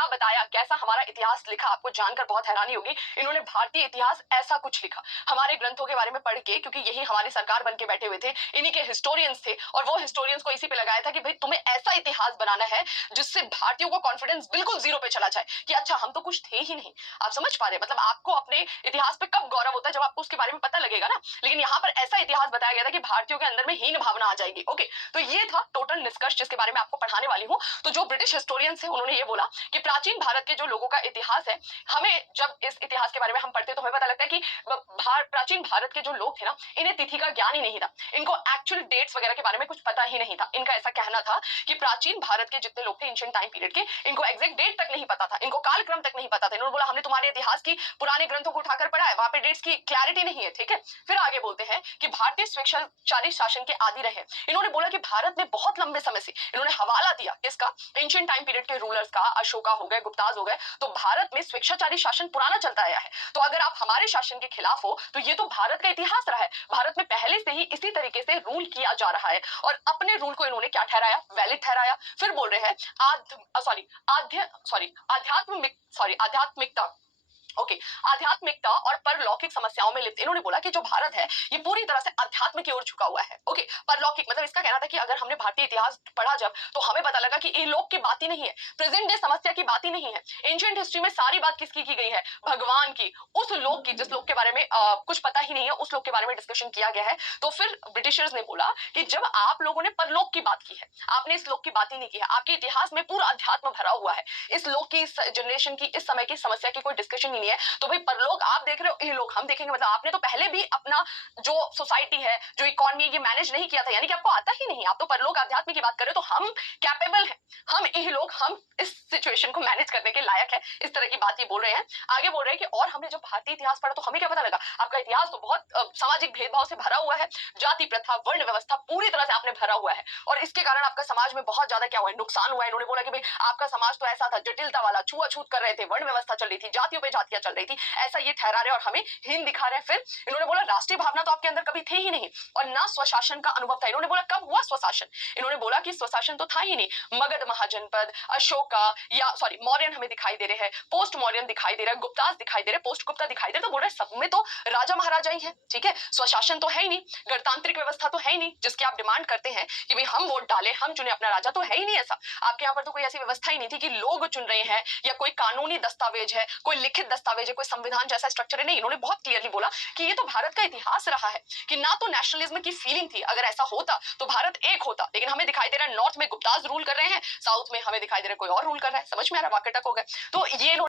क्या बताया, कैसा हमारा इतिहास लिखा, आपको जानकर बहुत हैरानी होगी। इन्होंने भारतीय इतिहास ऐसा कुछ लिखा हमारे ग्रंथों के बारे में पढ़ के, क्योंकि यही हमारी सरकार बन के बैठे हुए थे, इन्हीं के हिस्टोरियंस थे, और वो हिस्टोरियंस को इसी पे लगाया था कि भाई तुम्हें ऐसा इतिहास बनाना है जिससे भारतीयों को कॉन्फिडेंस बिल्कुल जीरो पे चला जाए कि अच्छा हम तो कुछ थे ही नहीं। आप समझ पा रहे हैं? मतलब आपको अपने इतिहास पे कब गौरव होता है, जब आपको उसके बारे में पता लगेगा ना। लेकिन यहाँ पर ऐसा इतिहास बताया गया था कि भारतीयों के अंदर में हीन भावना आ जाएगी। ओके, तो ये था टोटल निष्कर्ष जिसके बारे में आपको पढ़ाने वाली हूँ। तो जो ब्रिटिश हिस्टोरियंस है उन्होंने ये बोला कि प्राचीन भारत के जो लोगों का इतिहास है, हमें जब इस इतिहास के बारे में हम पढ़ते तो हमें पता लगता है कि प्राचीन भारत के जो लोग थे ना, इन्हें तिथि का ज्ञान ही नहीं था, इनको एक्चुअल डेट्स वगैरह के बारे में कुछ पता ही नहीं था। इनका ऐसा कहना था कि प्राचीन भारत के जितने लोग थे एंशिएंट टाइम पीरियड के, इनको एग्जैक्ट डेट तक नहीं पता था, इनको कालक्रम तक नहीं पता था। इन्होंने बोला हमने तुम्हारे इतिहास की पुराने ग्रंथों को उठाकर पढ़ा है, वहां पे डेट्स की क्लैरिटी नहीं है। ठीक है, फिर आगे बोलते हैं कि भारतीय स्वेच्छाचारी शासन के आदि रहे। इन्होंने बोला कि भारत में बहुत लंबे समय से, इन्होंने हवाला दिया इसका एंशिएंट टाइम पीरियड के रूलर्स का, अशोका हो गए, गुप्ताज हो गए, तो भारत में स्वेच्छाचारी शासन पुराना चलता आया है। तो अगर आप हमारे शासन के खिलाफ हो तो ये तो भारत का इतिहास रहा है, भारत में पहले से ही इसी तरीके से रूल किया जा रहा है, और अपने रूल को इन्होंने क्या ठहराया, वैलिड ठहराया। फिर बोल रहे हैं आध्यात्मिकता, ओके, आध्यात्मिकता और परलौकिक समस्याओं में लिप्त। इन्होंने बोला कि जो भारत है ये पूरी तरह से अध्यात्म की ओर झुका हुआ है। ओके, परलौकिक मतलब इसका कहना था कि अगर हमने भारतीय इतिहास पढ़ा जब, तो हमें पता लगा कि ये लोग की बात ही नहीं है, प्रेजेंट डे समस्या की बात ही नहीं है। एंशिएंट हिस्ट्री में सारी बात किसकी की गई है, भगवान की, उस लोग की जिस लोग के बारे में कुछ पता ही नहीं है, उस लोग के बारे में डिस्कशन किया गया है। तो फिर ब्रिटिशर्स ने बोला कि जब आप लोगों ने परलोक की बात की है, आपने इस लोक की बात ही नहीं की है, आपके इतिहास में पूरा अध्यात्म भरा हुआ है, इस लोक की, इस जनरेशन की, इस समय की समस्या की कोई डिस्कशन ही नहीं है, तो भाई परलोक आप देख रहे हो, ये लोग हम देखेंगे। मतलब आपने तो पहले भी अपना जो सोसाइटी है, जो इकोनॉमी, ये मैनेज नहीं किया था, यानी कि आपको आता ही नहीं, आप तो परलोक आध्यात्म की बात कर रहे हो। तो हम कैपेबल हैं, हम ये लोग, हम इस सिचुएशन को मैनेज करने के लायक है, इस तरह की बात ये बोल रहे हैं। आगे बोल रहे हैं कि और हमने जब भारतीय इतिहास पढ़ा तो हमें क्या पता लगा, आपका इतिहास तो बहुत सामाजिक भेदभाव से भरा हुआ है, जाति प्रथा, वर्ण व्यवस्था पूरी तरह से आपने भरा हुआ है, और इसके कारण आपका समाज में बहुत ज्यादा क्या हुआ है, नुकसान हुआ है। इन्होंने बोला कि भाई आपका समाज तो ऐसा था, जटिलता वाला, छुआछूत कर रहे थे, वर्ण व्यवस्था चल रही थी, जातियों पे जातियां चल रही थी, ऐसा ये ठहरा रहे और हमें हीन दिखा रहे हैं। फिर इन्होंने बोला राष्ट्रीय भावना तो आपके अंदर कभी थे ही नहीं, और ना स्वशासन का अनुभव था। इन्होंने बोला कब हुआ स्वशासन, इन्होंने बोला कि स्वशासन तो था ही नहीं। मगध महाजनपद, अशोका या मौर्यन हमें दिखाई दे रहे हैं, पोस्ट मौर्यन दिखाई दे रहा है, गुप्तास दिखाई दे रहे, पोस्ट गुप्ता दिखाई दे रहे, तो बोल रहे सब में तो राजा महाराजा ही है। ठीक है, स्वशासन तो है ही नहीं, गणतांत्रिक व्यवस्था तो है ही नहीं जिसकी आप डिमांड करते हैं कि भाई हम वोट डालें, हम चुने अपना राजा, तो है ही नहीं ऐसा। आपके यहाँ पर तो कोई ऐसी व्यवस्था ही नहीं थी कि लोग चुन रहे हैं, या कोई कानूनी दस्तावेज है, कोई लिखित दस्तावेज है, कोई संविधान जैसा स्ट्रक्चर है, नहीं। इन्होंने बहुत क्लियरली बोला कि ये तो भारत का इतिहास रहा है, कि ना तो नेशनलिज्म की फीलिंग थी, अगर ऐसा होता तो भारत एक होता, लेकिन हमें दिखाई दे रहा है नॉर्थ में गुप्ताज रूल कर रहे हैं, साउथ में हमें दिखाई दे रहा है कोई और रूल कर रहा है। समझ में आ रहा है, वाकटक हो गए। तो ये